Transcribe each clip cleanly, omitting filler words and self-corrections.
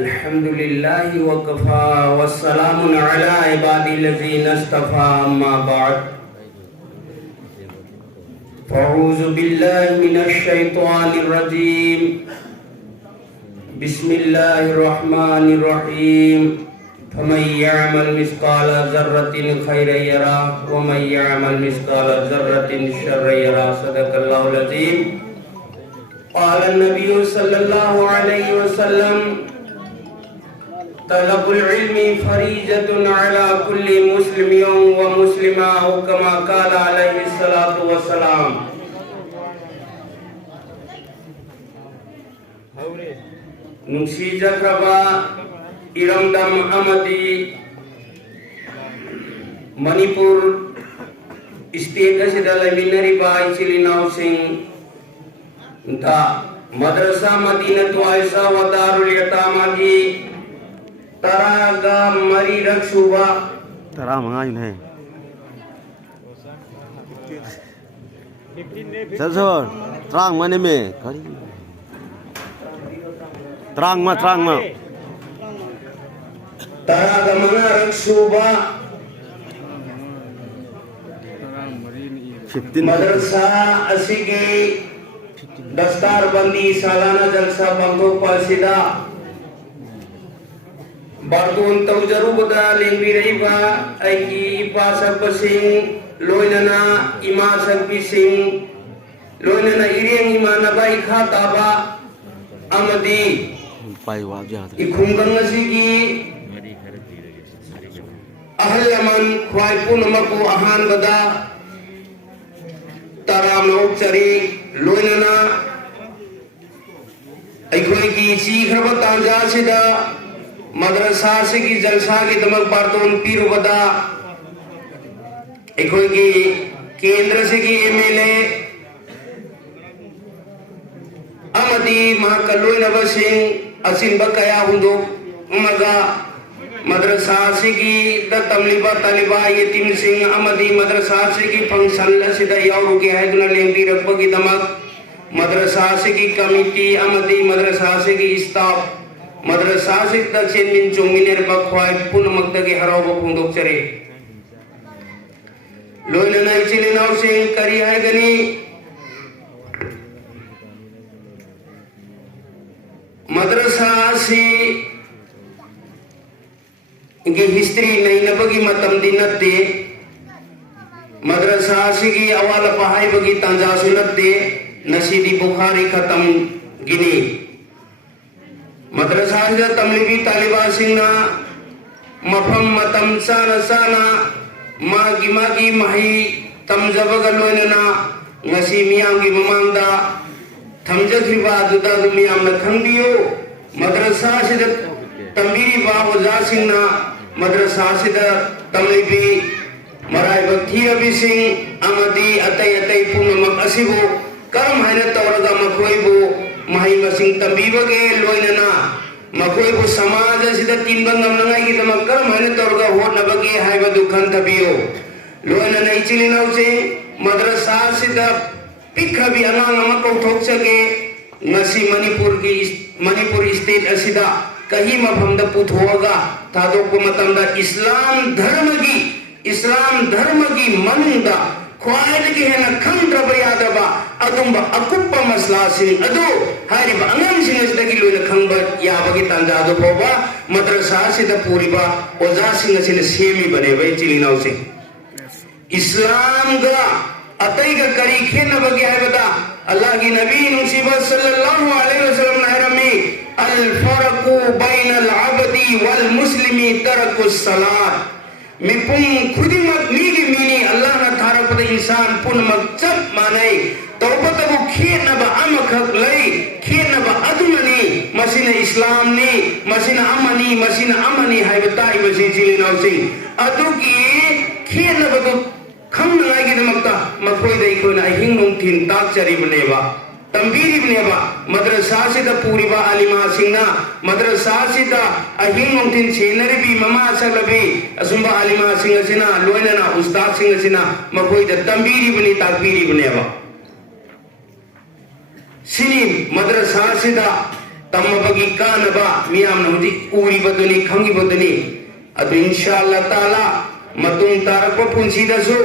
अल्हम्दुलिल्लाहि वकफा वस्सलामुन अला इबादिल्लज़ीना इस्तफ़ा अम्मा बाद फ़अऊज़ु बिल्लाहि मिनश शैतानिर रजीम बिस्मिल्लाहिर रहमानिर रहीम फमन यअमल मिस्क़ाल ज़र्रतिन खैरन यरह व मन यअमल मिस्क़ाल ज़र्रतिन शर्रन यरह सदक़ल्लाहुल अज़ीम क़ाल नबी सल्लल्लाहु अलैहि वसल्लम तलबुल इल्मी फरीज़तुन अला कुल्ली मुस्लिमिन व मुस्लिमा कमा क़ाल अलैहि सलातु वस्सलाम। नुसीजक्रबा इरमदम अमदी मणिपुर स्टेट असिदा लैमिनरिबा इचिलिनावसिंग दा मदरसा मदीनतु आयशा व दारुल यतामागी तरागा मरी रक्षुबा तरा मंगा है sir terang mana me kali terang ma तरागा मंगा रक्षुबा 15 मदरसा असिगे दस्तार बंदी सालाना जलसा पंगो पासिदा बारदोन तौजरुबदा लेंबिरैबा आइकी इपा सकपसिंग लोइनना इमा सकपिसिंग लोइनना इरेंग इमानबा इखा ताबा अमदी pai wa ja इखुंगंग असिगी अहल यमन ख्वाई पुनमकु अहान बदा तराम नौचरी लोइनना अखोई की चीखरब तांजा सिदा मदरसा से की जलसा की दमक बारतोन पीरुबदा अखोई की केंद्र से की एमएलए अमदी महाकलोई नब सिंह असिन बकया हुंदो मगा मदरसा से की द तमलीबा तालिबा यतीम सिंह अमदी मदरसा से की फंक्शन लसिदा यावरु के है दुना लेंबी रखब की दमक मदरसा से की कमिटी अमदी मदरसा से की स्टाफ मदरसा से दक्षिण मिन चुंगिनेर बख्वाई पुनमक दगे हराव बखुंदोक चरे लोइनना इचिलिनाव सिंह करी है गनी मदरसा से की हिस्ट्री नहीं नबगी मतम दिनते मदरसा से की अवाल पहाई बगी तंजा सुनते नसीदी बुखारी खत्म गिनी मदरसा से तमलीबी तालिबा सिंगना मफम मतम साना साना मागी मही तमजबग लोइनना ngasi miyam gi mamangda thamjadriba duda miyam na khangbiyo madrasa sida tambiri ba oja singna madrasa sida tamlibi marai bakthi abi sing amadi atai punamak asibu karam haina tawraga makhoibu mahi masing tambibage loinana makhoibu samaj sida tinbang namngai gi tamak karam haina tawraga hotnabage haiba dukhan tabiyo loinana ichilinau se मदरसा सिदा पिखा भी अंगांग अमा कौथोक सके नसी Manipur state असिदा कहीं मफमदा पुथोगा तादोक मतमदा इस्लाम धर्म की मनुदा ख्वाइदगी हेना खंद्रब यादबा अदुंबा अकुप्पा मसला सिंग अदो हारिबा अंगांग सिंग असिदगी लोइना खंबा याबगी तंजादो फोबा मदरसा सिदा पूरीबा ओजा सिंग असिना सेमी बनेबा चिलिनाउ सिंग इस्लाम का अतई का करी खेन बगे है बता अल्लाह की नबी मुसीबत सल्लल्लाहु अलैहि वसल्लम नहरमी अल फरकु बैनल अब्दी वल मुस्लिमी तरकुस सलात मिपुम खुदिमत मीगी मीनी अल्लाह ना थारा पद इंसान पुन मकचब माने तौबत को खेन बा अमखक लई खेन बा अदुमनी मसीन इस्लाम ने मसीन अमनी है बता इबसी चिली नौसी अदु की खेन बा खंगनाई की दमकता मखोई दई कोना हिंग नुंथिन ताकचरी बनेबा तंबीरी बनेबा मदरसा से द पूरीबा आलिमा सिंगना मदरसा से द अहिंग नुंथिन सेनरी भी mama सकलबी असुंबा Alemao Singh Cina लोइनना Ustad Singh Cina मखोई the तंबीरी बनी ताकबीरी बनेबा सिनी मदरसा से द तमबगी कानबा मियाम नहुदी उरी बदुनी खंगी बदुनी अदु इंशाअल्लाह ताला मतुंग तारक पुंसी दसु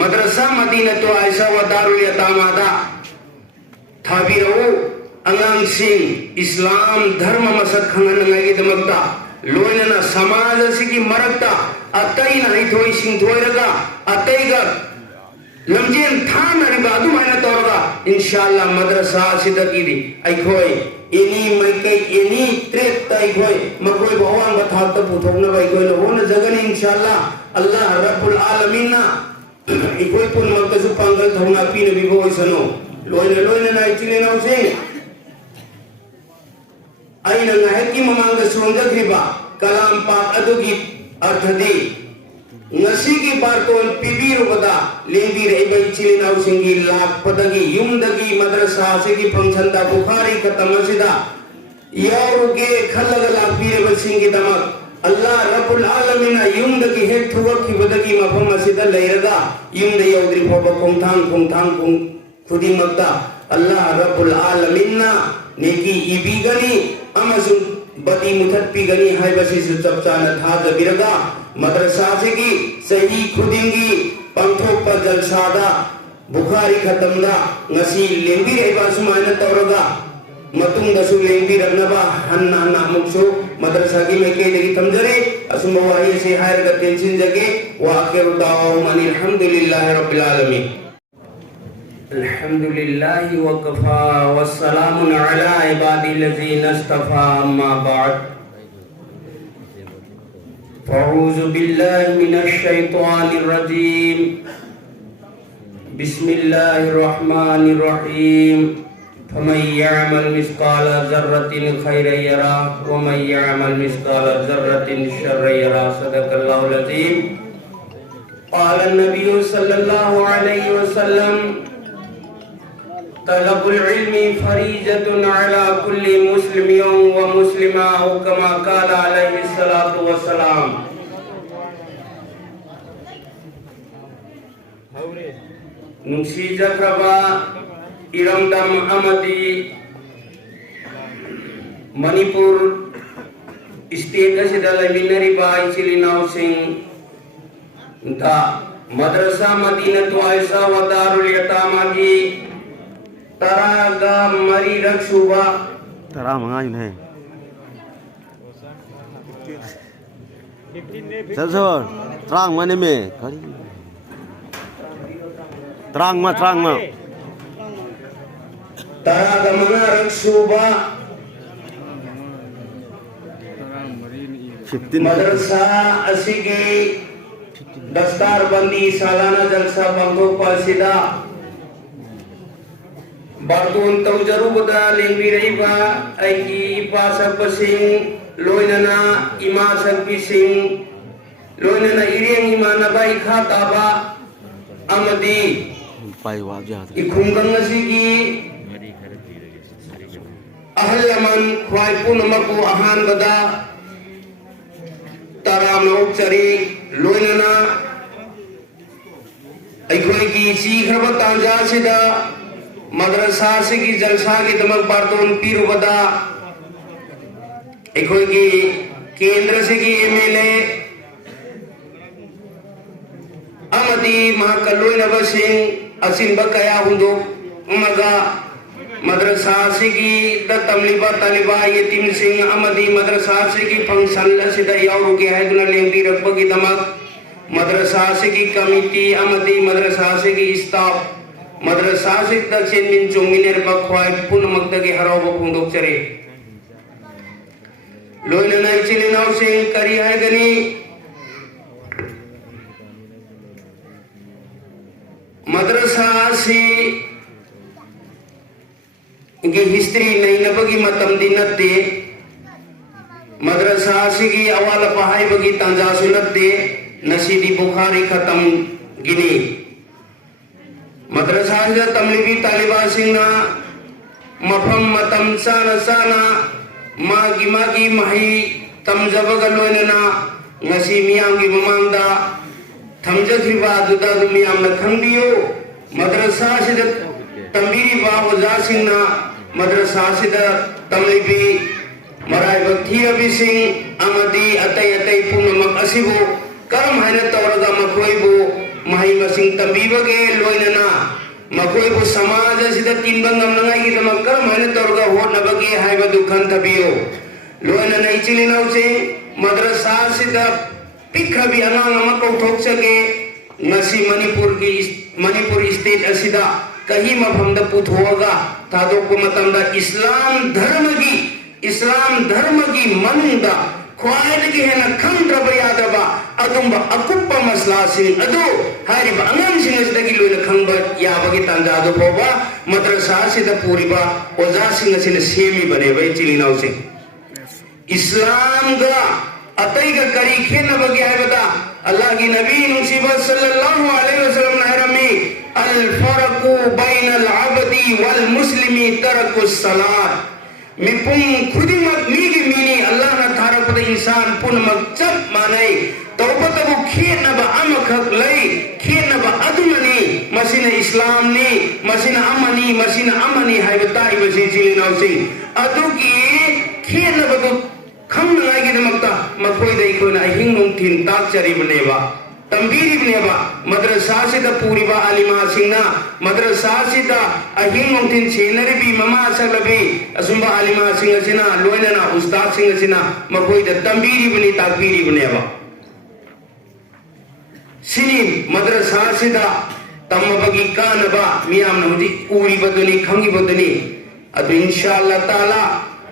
मद्रसा मदीना तो आयशा व दारुल यतामादा थाबिरऊ अंगांग सिंह इस्लाम धर्म मसक खंगनंगागी दमकता लोयनना समाज असिगी मरकता अतई न हिथोई सिंथोयरगा अतईगा लमजेन थान अरिबा अदुमायना तौरगा इंशाअल्लाह मद्रसा सिदकीदी अइखोय एनी मैकै एनी ट्रेक तइखोय मकोय भवान बथात पुथोंना बाइखोय लोन जगन इंशाअल्लाह अल्लाह रब्बुल आलमीन ना इखोय पुन मकसु पांगल थौना पीन बिबो सनो लोयना लोयना नाइ चिले नौसे आइना नाहकी ममांग सोंगखिबा कलाम पाक अदुगी अर्थदी ngasi ki barton pibiru bada lebi reibai chilinau singi lak padagi yumdagi madrasa segi function da bukhari khatam asida yaruge khallaga la pire basingi damak allah rabbul alamin yumdagi het thuwaki badagi mafam asida leiraga yumde yaudri phoba kongthang khudi magda allah rabbul alamin na neki ibigani amasun badi muthat pigani hai basi su chapchana tha biraga मदरसा से की सही खुदिंगी पंथों पर जलसादा Bukhari खत्मदा ngasi लेंबी रेबा सुमायना तौरगा मतुंग दसु लेंबी रनबा हन्ना ना मुक्सो मदरसा की में के देगी तमजरे असुमवाही से हायर का टेंशन जगे वाखिर दावा अनिल हम्दुलिल्लाहि रब्बिल आलमीन अल्हम्दुलिल्लाहि व कफा वस्सलामुन अला इबादिल्लज़ीना इस्तफा अम्मा बाद أعوذ بالله من الشيطان الرجيم بسم الله الرحمن الرحيم فمن يعمل مثقال ذرة خيرا يره ومن يعمل مثقال ذرة شرا يره صدق الله العظيم قال النبي صلى الله عليه وسلم طلب العلم فريضة على كل مسلم ومسلمة أو كما قال عليه الصلاة والسلام नुक्सी जख्रबा इरमदम अमदी मणिपुर स्टेट असिदा लैमिनरिबा इचिलिनाव सिंह दा मदरसा मदीना तो आयशा व दारुल यतामा की तरागा मरी रक्षुबा तरा मंगा यूं है sir terang mana me kali terang ma taraga mga rक्षुबा मदरसा असिगी दस्तार बंदी सालाना जलसा पंगो पासिदा बातों तौजरू बदा लेंबी रहीबा ऐकी इपा सकपसिंग लोयनना इमा सकपिसिंग लोयनना इरेंग इमा नबाई खाताबा अमदी pai wa ja इखुंगंग असिगी अहलमन ख्वाई पुनमकु अहान बदा तराम उच्चरी लोयनना ऐखोई की सीखरबा तांजा सिदा मदरसा से की जलसा की दमक बातों पीर बदा ऐखोई की केंद्र से की एमएलए अमदी महाकल्लोई नबा सिंह असिन बकया हुंदो मगा मदरसा से की द तमलीबा तालिबा यतीम सिंह अमदी मदरसा से की फंक्शन लसिदा यावरो के है दुना लेंबी रब्बा की दमक मदरसा से की कमिटी अमदी मदरसा से की स्टाफ मदरसा से दक्षिण मिन चोंगिनेर बखवाई पुन मक्तगे हराव बखुंदोक चरे लोयना चिलिनाव सिंह करी है गनी मदरसा से की हिस्ट्री नहीं नबगी मतम दिनते मदरसा से की अवाल पहाई बगी तंजा सुनते नसीदी बुखारी खत्म गिनी मदरसा से तमलीबी तालिबा सिंगना मफम मतम साना मागी मही तमजबग लोयनना ngasi miyam gi mamangda thamjathriba aduda miyam na khangbiyo madrasa sida tambiri ba oza singna madrasa sida तमलिबी मराइबक थीरबिसिंग अमदी अतै अतै पुनमक असिबु करम हाइना तौरगा मखोइबु महै मसिंग तंबीबगे लोइनना मखोइबु समाज असिदा तिनबा ngamnangai gi दमक करम हाइना तौरगा होटनबगे हाइबदु खंथबियो लोइनना इचिलिनाउसे मद्रसा सिदा पिखबी अनंग अमा कौथोकसगे ngasi manipur state asida kahi mafamda puthoga thadokpa matamda islam dharma gi manungda khwaidagi hena khangdraba yadaba adumba akuppa masla sing adu hariba angang sing asidagi loina khangba yabagi tanja adu boba madrasa sida puriba oja sing asina semi bane bai chilinau sing islam ga ataiga kari khena bagi haibada Allah ki Nabi Nusibah sallallahu alaihi wasallam nahrami al-farqu bainal abdi wal muslimi tarakus salat mipung khudimak migi mini Allah na tharapada insan pun magchap manai tawbatabu khena ba amakhak lai khena ba adumani masina islam ni masina amani haibata ibasi chilinaw sing aduki khena ba खंगनाई की दमकता मखोई दई कोना हिंग नुंग thin ताक चरी बनेवा तंबीरी बनेवा मद्रसा से the पूरीबा आलिमा सिंगना मद्रसा से the हिंग नुंग thin सेनरी भी mama सकलबी असुंबा Alemao Singh Cina लोइनना Ustad Singh Cina मखोई the तंबीरी बनी ताकबीरी बनेवा सिनी मद्रसा से द तमबगी कानबा मियाम नमदी उरी बदनी खंगी बदनी अब इंशाअल्लाह ताला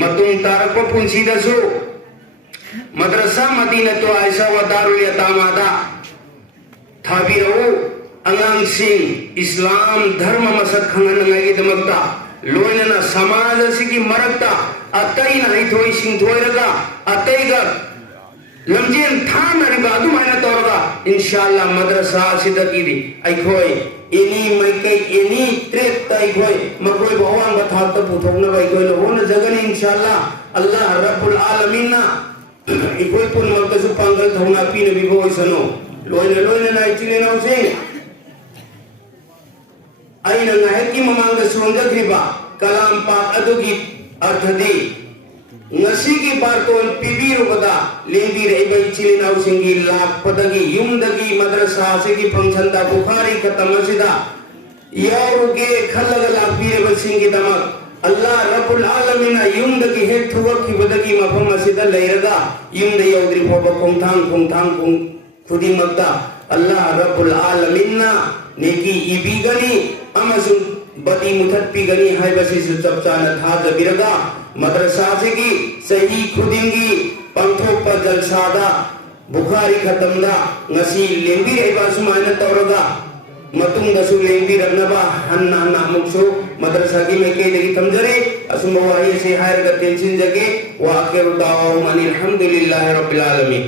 मतुंग तारक पुंसी दसु मद्रसा मदीना तो आयशा व दारुल यतामादा थाबिरु अंगांग सिंह इस्लाम धर्म मसक खंगनंगाई दमकता लोइनना समाज सिगी मरकता अतैना हिथोई सिंथोइरगा अतैगा लमजेन थानरिबा अदुमाइना तौरगा इंशाअल्लाह मद्रसा सिदकीदी अइखोई एनी मैकै एनी ट्रेक तइखोई मखोई भवान बथात पुथोंना बाइखोई लोन जगन इंशाअल्लाह अल्लाह रब्बुल आलमीन ना इखोई पुन मकसु पंगल थौना पीन बिबोई सनो लोइना नाइ चिलेनाउ से आइना नाहेकी ममांग सुंगखरिबा कलाम पाक अदुगी अर्थदी ngasi ki barton pibiru bada lendi rei bai chilinau singi lak padagi yumdagi madrasa se ki function da bukhari khatam asida yaruge khalaga lak pire ba singi damak Allah rabbul alamin yumdagi he thuwa ki badagi mafam asida leiraga yumda yaudri phoba kongthang khudi magda Allah rabbul alamin na neki ibigani amasun badi muthat pigani hai basi su chapchana tha jabiraga मद्रसा से की सही खुदिंगी पंथों पर जलसादा Bukhari खत्मदा ngasi लेंबी रेबा सुमाइना तौरगा मतुंग दसु लेंबी रनबा हन्ना मुक्सु मद्रसा की में के दगी थमजरे असुमवाही से higher का टेंशन जगे वाके उदाओ अनिल हम्दुलिल्लाहि रब्बिल आलमीन।